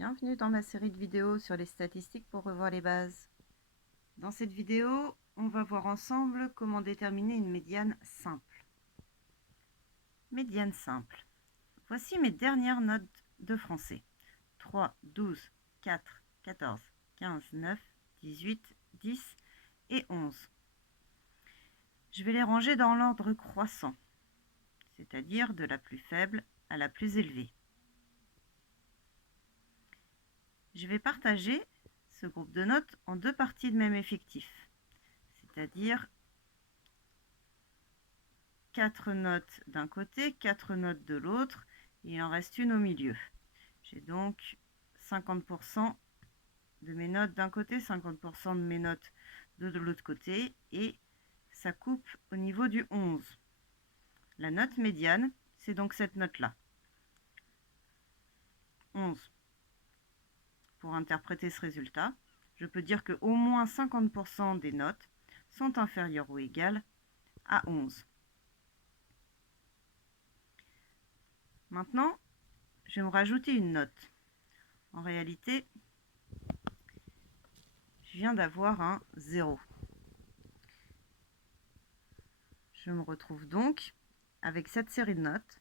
Bienvenue dans ma série de vidéos sur les statistiques pour revoir les bases. Dans cette vidéo, on va voir ensemble comment déterminer une médiane simple. Médiane simple. Voici mes dernières notes de français. 3, 12, 4, 14, 15, 9, 18, 10 et 11. Je vais les ranger dans l'ordre croissant, c'est-à-dire de la plus faible à la plus élevée. Je vais partager ce groupe de notes en deux parties de même effectif, c'est-à-dire 4 notes d'un côté, 4 notes de l'autre, et il en reste une au milieu. J'ai donc 50% de mes notes d'un côté, 50% de mes notes de l'autre côté, et ça coupe au niveau du 11. La note médiane, c'est donc cette note-là. 11. Pour interpréter ce résultat, je peux dire que au moins 50% des notes sont inférieures ou égales à 11. Maintenant, je vais me rajouter une note. En réalité, je viens d'avoir un 0. Je me retrouve donc avec cette série de notes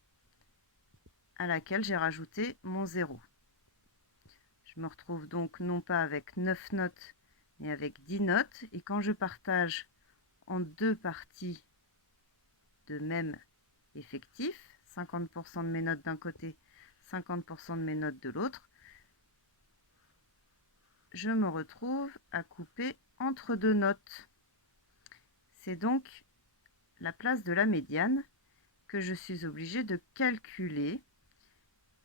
à laquelle j'ai rajouté mon 0. Je me retrouve donc non pas avec 9 notes, mais avec 10 notes. Et quand je partage en deux parties de même effectif, 50% de mes notes d'un côté, 50% de mes notes de l'autre, je me retrouve à couper entre deux notes. C'est donc la place de la médiane que je suis obligée de calculer.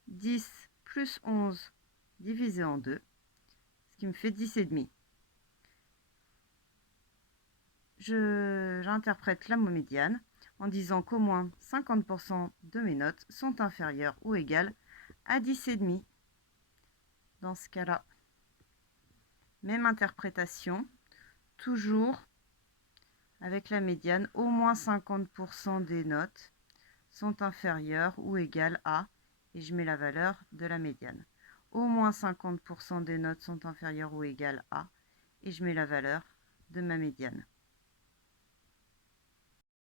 10 plus 11 divisé en 2, ce qui me fait 10,5. J'interprète la médiane en disant qu'au moins 50% de mes notes sont inférieures ou égales à 10,5. Dans ce cas-là, même interprétation, toujours avec la médiane, au moins 50% des notes sont inférieures ou égales à, et je mets la valeur de la médiane. Au moins 50% des notes sont inférieures ou égales à, et je mets la valeur de ma médiane.